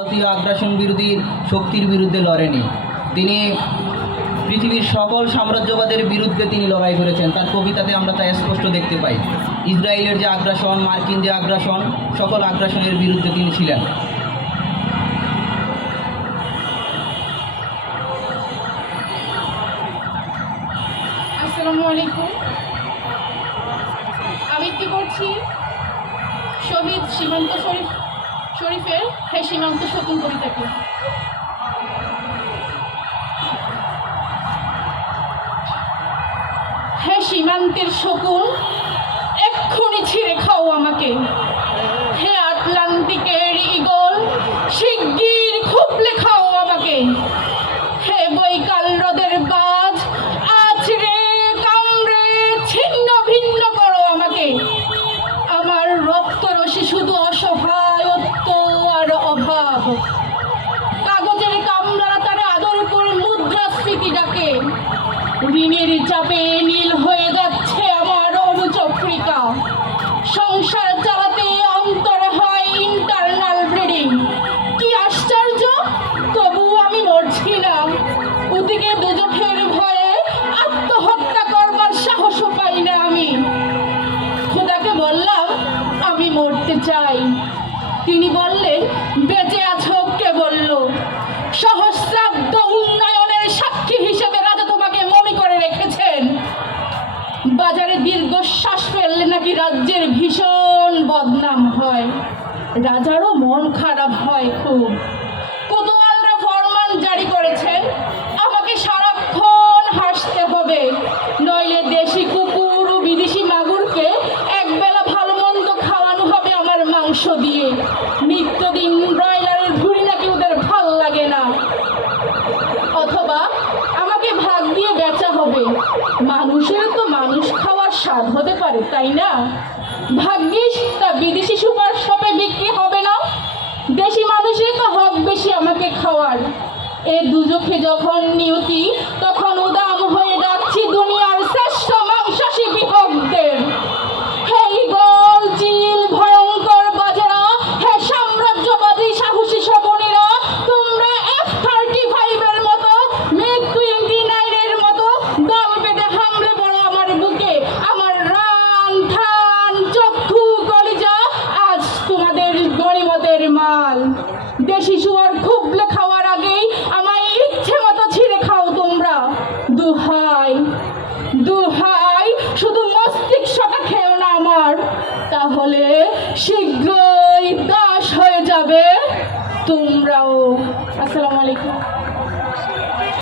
ভারতীয় আগ্রাসন বিরোধী শক্তির বিরুদ্ধে লড়েনি। তিনি পৃথিবীর সকল সাম্রাজ্যবাদের বিরুদ্ধে তিনি লড়াই করেছেন। তার কবিতাতে আমরা তা স্পষ্ট দেখতে পাই। ইসরায়েলের যে আগ্রাসন, মার্কিন যে আগ্রাসন, সকল আগ্রাসনের বিরুদ্ধে তিনি ছিলেন। আসসালামু আলাইকুম। আবৃত্তি করছি শহীদ সীমান্ত শরীফের হে সীমান্ত শকুন কবিতাকে। হে সীমান্তের শকুন, এক্ষুনি ছিঁড়ে খাও আমাকে। হে আটলান্টিকের ঈগল, শিগগির খুবলে খাও আমাকে। হে বৈকাল হ্রদের বাজ, আছড়ে কামড়ে ছিন্ন ভিন্ন করো আমাকে। আমার রক্তরসে শুধু অসহায়ত্ব আর অভাব। কাগজের কামরারা তারা আদর করে মুদ্রাস্ফীতি ডাকে। ঋণের চাপে নীল হয়ে যাচ্ছে আমার অনুচক্রিকা। সংসার চালাতে অন্তরে হয় ইন্টারনাল ব্লিডিং। কি আশ্চর্য, তবু আমি মরছি না। ওদিকে দুজখের ভয়ে আত্মহত্যা করবার সাহসও পাই না আমি। খোদাকে বললাম আমি মরতে চাই। তিনি বললেন বেঁচে আছো কে বলল? সহস্রাব্দ উন্নয়নের সাক্ষী হিসেবে রাজা তোমাকে মমি করে রেখেছেন। বাজারে দীর্ঘশ্বাস ফেললে নাকি রাজ্যের ভীষণ বদনাম হয়। রাজারও মন খারাপ হয় খুব। কোতোয়ালরা ফরমান জারি করেছেন আমাকে সারাক্ষণ হাসতে হবে, নইলে দেশি কুকুর ও বিদেশি মাগুরকে একবেলা ভালো মন্দ খাওয়ানো হবে আমার মাংস দিয়ে। নিত্যদিন ব্রয়লারের ভুঁড়ি নাকি ওদের ভাল লাগে না। অথবা আমাকে ভাগ দিয়ে বেচা হবে। মানুষের তো মানুষ খাওয়ার স্বাদ হতে পারে, তাই না? ভাগ্যিস তা বিদেশি সুপার শপে বিক্রি হবে না। দেশি মানুষের তো হক বেশি আমাকে খাওয়ার। এ দুজখে যখন নিয়তি, তখন উদাম হয়ে ডাকছি দুনিয়ার শ্রেষ্ঠ মাংসাশী বিভক্তদের। হে ঈগল, চিল, ভয়ঙ্কর বাজেরা, হে সাম্রাজ্যবাদী সাহসী শবনীরা, তোমরা F-35 এর মতো, MiG-29 এর মতো দল বেঁধে হামলে পড়ো আমার বুকে। আমার রান থান চক্ষু কলিজা আজ তোমাদের গনিমতের মাল। দেশি শুয়ার খুবলে খাওয়ার আগেই আমায় ইচ্ছে মতো ছিঁড়ে খাও তোমরা। দুহাই দুহাই, শুধু মস্তিষ্কটা খেও না আমার, তাহলে শীঘ্রই দাস হয়ে যাবে তোমরাও।